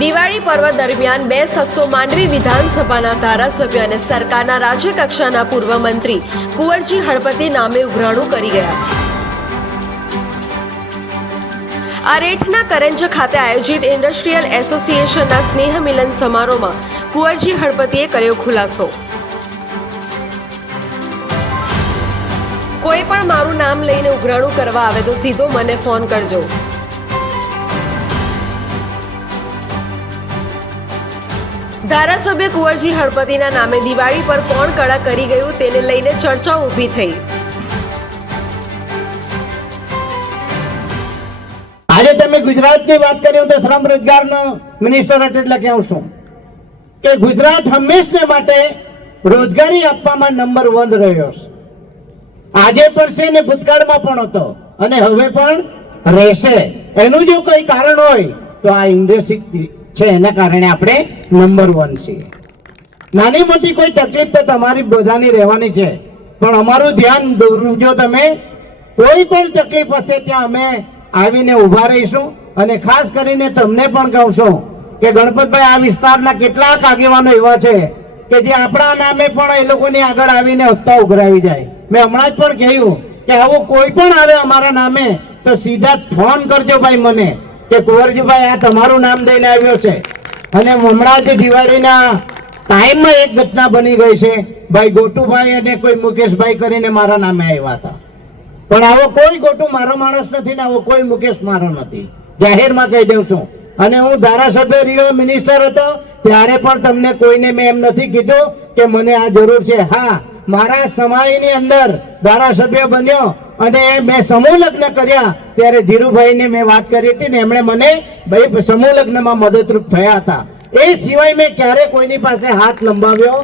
દિવાળી પર્વ દરમિયાન બે શખ્સો માંડવી વિધાનસભાના ધારાસભ્ય અને સરકારના રાજ્ય કક્ષાના પૂર્વ મંત્રી કુંવરજી હળપતિ નામે ઉઘરાણું કરી ગયા. આરેઠના કરંજ ખાતે આયોજિત ઇન્ડસ્ટ્રીયલ એસોસિએશનના સ્નેહ મિલન સમારોહમાં કુંવરજી હળપતિએ કર્યો ખુલાસો. કોઈ પણ મારું નામ લઈને ઉઘરાણું કરવા આવે તો સીધો મને ફોન કરજો. ધારાસભ્ય કુંવરજી હળપતિના નામે દિવાળી પર કોણ કળા કરી ગયું તેને લઈને ચર્ચા ઊભી થઈ. આજે તમે ગુજરાતની વાત કરી તો શ્રમ રોજગારનો મિનિસ્ટર એટલે કહું છું. કે ગુજરાત હંમેશને માટે રોજગારી આપવામાં નંબર વન રહ્યો છે. આજે પણ છે ને ભૂતકાળમાં પણ હતો અને હવે પણ રહેશે. એનું જો કોઈ કારણ હોય તો આ ઇન્ડસ્ટ્રી છે. એના કારણે આપણે નંબર વન છીએ. નાની મોટી કોઈ તકલીફ તો તમારી બધાની રહેવાની છે. પણ અમારું ધ્યાન દોરજો તમે. કોઈ પણ તકલીફ હશે ત્યાં અમે આવીને ઊભા રહીશું. અને ખાસ કરીને તમને પણ કહું કે ગણપતભાઈ આ વિસ્તારના કેટલાક આગેવાનો એવા છે કે જે આપણા નામે પણ એ લોકોની આગળ આવીને હપ્તા ઉઘરાવી જાય. મેં હમણાં જ પણ કહ્યું કે આવું કોઈ પણ આવે અમારા નામે તો સીધા ફોન કરજો ભાઈ મને. કે કુંવરજીભાઈ, આ તમારું નામ દઈને આવ્યો છે. અને હમણાં જ દિવાળીના ટાઈમમાં એક ઘટના બની ગઈ છે. ભાઈ ગોટુભાઈ અને કોઈ મુકેશભાઈ કરીને મારા નામે આવ્યા હતા. પણ આવો કોઈ ગોટું મારો માણસ નથી ને આવો કોઈ મુકેશ મારો નથી. જાહેરમાં કહી દઉં છું. અને હું ધારાસભ્ય રહ્યો, મિનિસ્ટર હતો, ત્યારે પણ તમને કોઈને મેં એમ નથી કીધું કે મને આ જરૂર છે. હા, મારા સમયની અંદર ધારાસભ્ય બન્યો અને મેં સમૂહ લગ્ન કર્યા. ત્યારે ધીરુભાઈને મેં વાત કરી હતી ને એમણે મને ભાઈ સમૂહ લગ્નમાં મદદરૂપ થયા હતા. એ સિવાય મેં ક્યારે કોઈની પાસે હાથ લંબાવ્યો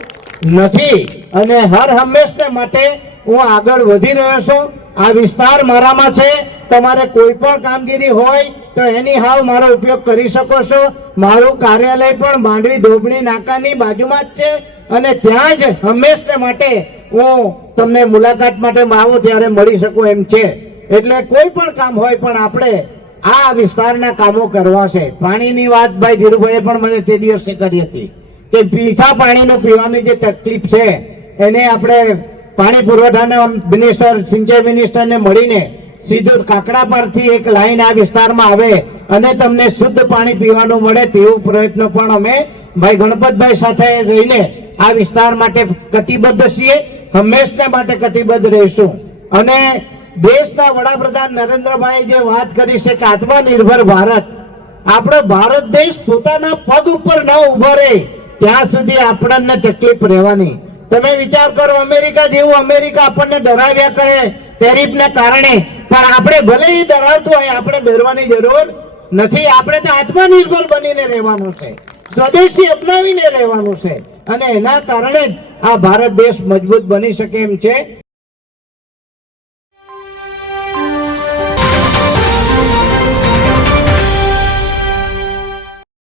નથી. અને હર હંમેશને માટે હું આગળ વધી રહ્યો છું. આ વિસ્તાર મારામાં છે. તમારે કોઈ પણ કામગીરી હોય તો એની હાવ મારો ઉપયોગ કરી શકો છો. મારું કાર્યાલય પણ માંડવી ધોબણી નાકાની બાજુમાં જ છે અને ત્યાં જ હંમેશને માટે હું તમને મુલાકાત માટે આવો ત્યારે મળી શકું એમ છે. એટલે કોઈ પણ કામ હોય પણ આપણે આ વિસ્તારના કામો કરવા છે. પાણીની વાત ભાઈ ધીરુભાઈએ પણ મને તે દિવસે કરી હતી કે પીઠા પાણીનું પીવાની જે તકલીફ છે, એને આપણે પાણી પુરવઠાના મિનિસ્ટર સિંચાઈ મિનિસ્ટરને મળીને સીધું કાકડા પરથી એક લાઈન આ વિસ્તારમાં આવે અને તમને શુદ્ધ પાણી પીવાનું મળે તેવો પ્રયત્ન પણ અમે ભાઈ ગણપતભાઈ સાથે રહીને આ વિસ્તાર માટે કટિબદ્ધ છીએ. હંમેશને માટે કટિબદ્ધ રહીશું. અને દેશના વડાપ્રધાન નરેન્દ્રભાઈ જે વાત કરી છે કે આત્મનિર્ભર ભારત, આપણો ભારત દેશ પોતાના પગ ઉપર ન ઊભો રહે, ત્યાં સુધી આપણને તકલીફ રહેવાની. તમે વિચાર કરો, અમેરિકા જેવું અમેરિકા આપણને ડરાવ્યા કરે, ટેરિફને કારણે પણ આપણે ભલે એ ડરાવતું હોય, આપણે ડરવાની જરૂર નથી. આપણે તો આત્મનિર્ભર બનીને રહેવાનું છે. સ્વદેશી અપનાવીને રહેવાનું છે. અને એના કારણે જ આ ભારત દેશ મજબૂત બની શકે એમ છે.